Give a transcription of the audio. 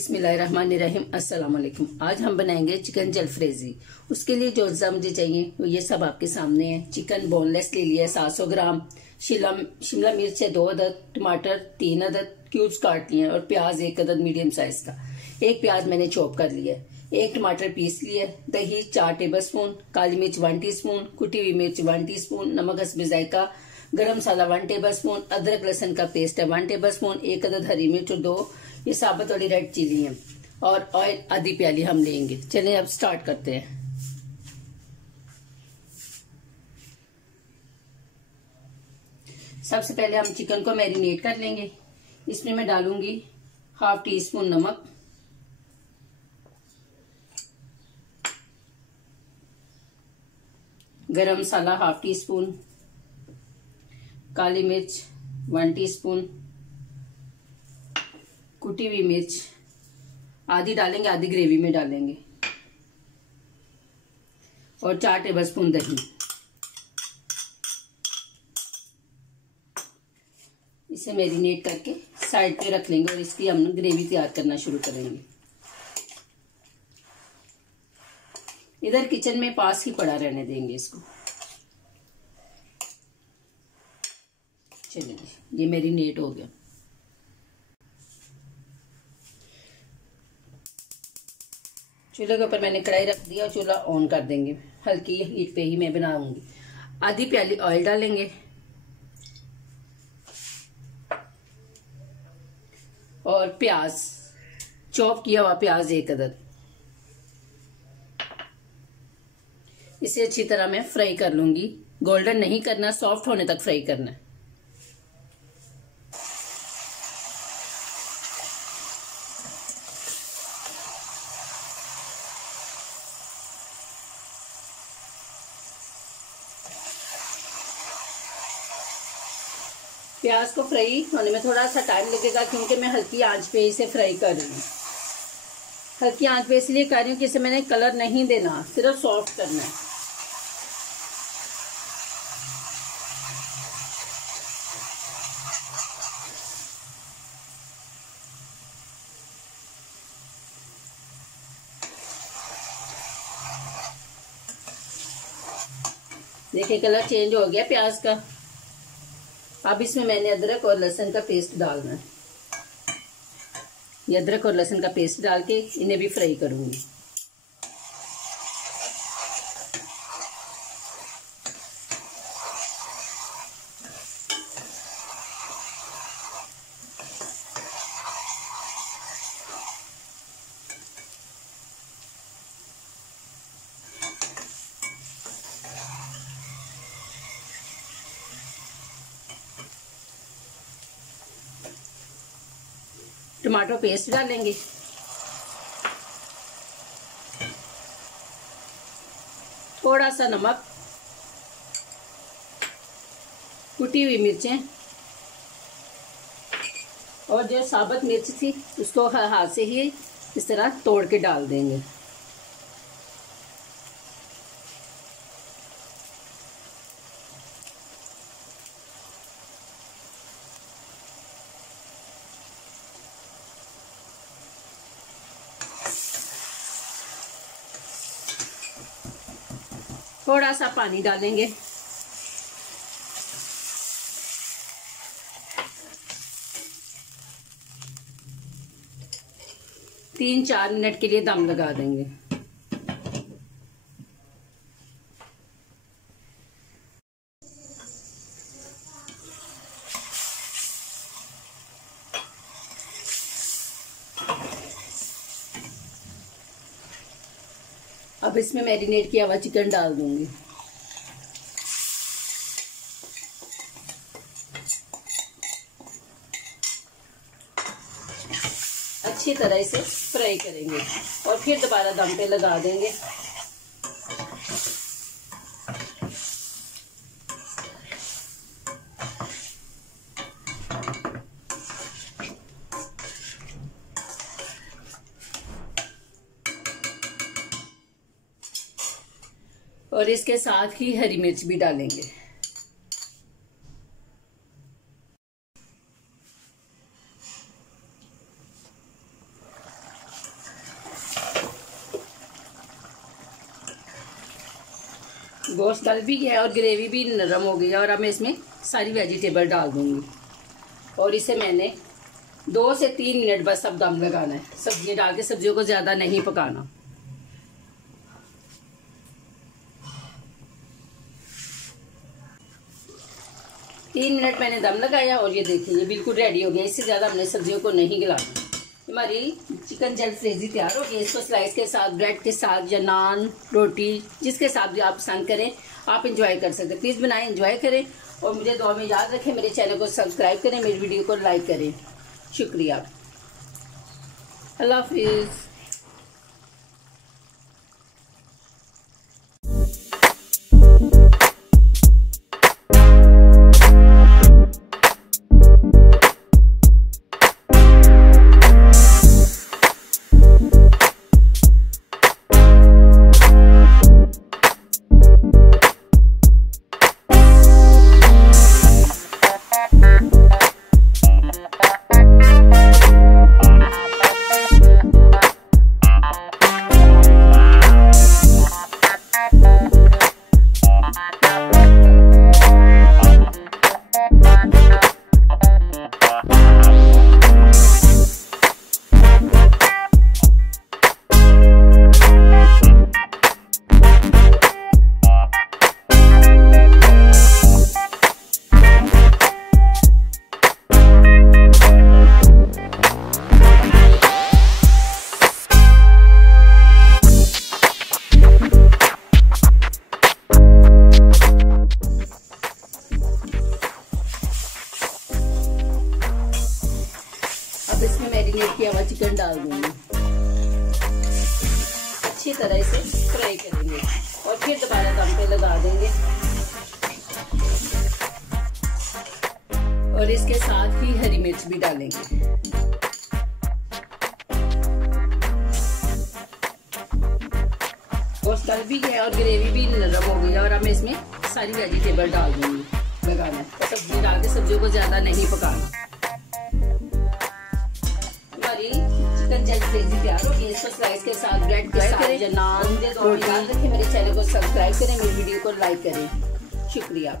बिस्मिल्लाहिर्रहमानिर्रहीम। अस्सलाम वालेकुम। आज हम बनाएंगे चिकन जलफ्रेजी। उसके लिए जो अज्जा मुझे चाहिए वो ये सब आपके सामने है। चिकन बोनलेस ले लिया है 700 ग्राम, शिमला मिर्च है 2 अदद, टमाटर 3 अदद क्यूब्स काट लिए और प्याज 1 अदद मीडियम साइज का। एक प्याज मैंने चॉप कर लिया है, एक टमाटर पीस लिया, दही 4 टेबल स्पून, काली मिर्च 1 टीस्पून, कुटी हुई मिर्च 1 टीस्पून, नमक हस्बे जायका, गरम मसाला 1 टेबल स्पून, अदरक लहसुन का पेस्ट है 1 टेबल स्पून, 1 अदद हरी मिर्च और 2 ये साबुत वाली रेड चिली है और ऑयल आधी प्याली हम लेंगे। चलिए अब स्टार्ट करते हैं। सबसे पहले हम चिकन को मैरिनेट कर लेंगे। इसमें मैं डालूंगी 1/2 टीस्पून नमक, गरम मसाला 1/2 टीस्पून, काली मिर्च 1 टीस्पून, कुटी हुई मिर्च आधी डालेंगे, आधी ग्रेवी में डालेंगे, और 4 टेबल स्पून दही। इसे मैरिनेट करके साइड पे रख लेंगे और इसकी हम ग्रेवी तैयार करना शुरू करेंगे। इधर किचन में पास ही पड़ा रहने देंगे इसको। चलिए ये मैरिनेट हो गया। चूल्हे के ऊपर मैंने कढ़ाई रख दिया और चूल्हा ऑन कर देंगे। हल्की हीट पे ही मैं बनाऊंगी। आधी प्याली ऑयल डालेंगे और प्याज, चॉप किया हुआ प्याज 1 अदद, इसे अच्छी तरह मैं फ्राई कर लूंगी। गोल्डन नहीं करना, सॉफ्ट होने तक फ्राई करना है। प्याज को फ्राई होने में थोड़ा सा टाइम लगेगा क्योंकि मैं हल्की आंच पे इसे फ्राई कर रही हूँ। हल्की आंच पे इसलिए कर रही हूँ कि इसे मैंने कलर नहीं देना, सिर्फ सॉफ्ट करना है। देखिए कलर चेंज हो गया प्याज का। अब इसमें मैंने अदरक और लहसुन का पेस्ट डालना है। ये अदरक और लहसुन का पेस्ट डाल के इन्हें भी फ्राई करूंगी। टमाटो पेस्ट डालेंगे, थोड़ा सा नमक, कुटी हुई मिर्चें और जो साबुत मिर्च थी उसको हाथ से ही इस तरह तोड़ के डाल देंगे। थोड़ा सा पानी डालेंगे। तीन 4 मिनट के लिए दम लगा देंगे। अब इसमें मैरिनेट किया हुआ चिकन डाल दूंगी। अच्छी तरह इसे फ्राई करेंगे और फिर दोबारा दम पे लगा देंगे। और इसके साथ ही हरी मिर्च भी डालेंगे। गोश्त गल भी गया और ग्रेवी भी नरम हो गई और अब मैं इसमें सारी वेजिटेबल डाल दूंगी और इसे मैंने 2 से 3 मिनट बस अब दम लगाना है। सब्जियां डाल के सब्जियों को ज्यादा नहीं पकाना। तीन मिनट मैंने दम लगाया और ये देखिए ये बिल्कुल रेडी हो गया। इससे ज्यादा हमने सब्जियों को नहीं गलाना। हमारी चिकन जलफ्रेजी तैयार हो गई। इसको स्लाइस के साथ, ब्रेड के साथ या नान, रोटी, जिसके साथ भी आप पसंद करें आप इंजॉय कर सकते हैं। प्लीज बनाएं, इंजॉय करें और मुझे दुआ में याद रखें। मेरे चैनल को सब्सक्राइब करें, मेरी वीडियो को लाइक करें। शुक्रिया। अल्लाह हाफिज। इसमें मैरिनेट किया हुआ चिकन डाल दूंगी। अच्छी तरह इसे फ्राई करेंगे और फिर दोबारा दम पे लगा देंगे और इसके साथ ही हरी मिर्च भी डालेंगे। गोश्त गल भी गया और ग्रेवी भी नरम हो गई और अब मैं इसमें सारी वेजिटेबल डाल दूंगी। लगाना है सब्जी डाल के सब्जियों को ज्यादा नहीं पकाना। चिकन जलफ्रेजी तैयार हो गई। इसको स्लाइस के साथ, ब्रेड के साथ या नान, रोटी, याद रखें। मेरे चैनल को सब्सक्राइब करें, मेरी वीडियो को लाइक करें। शुक्रिया।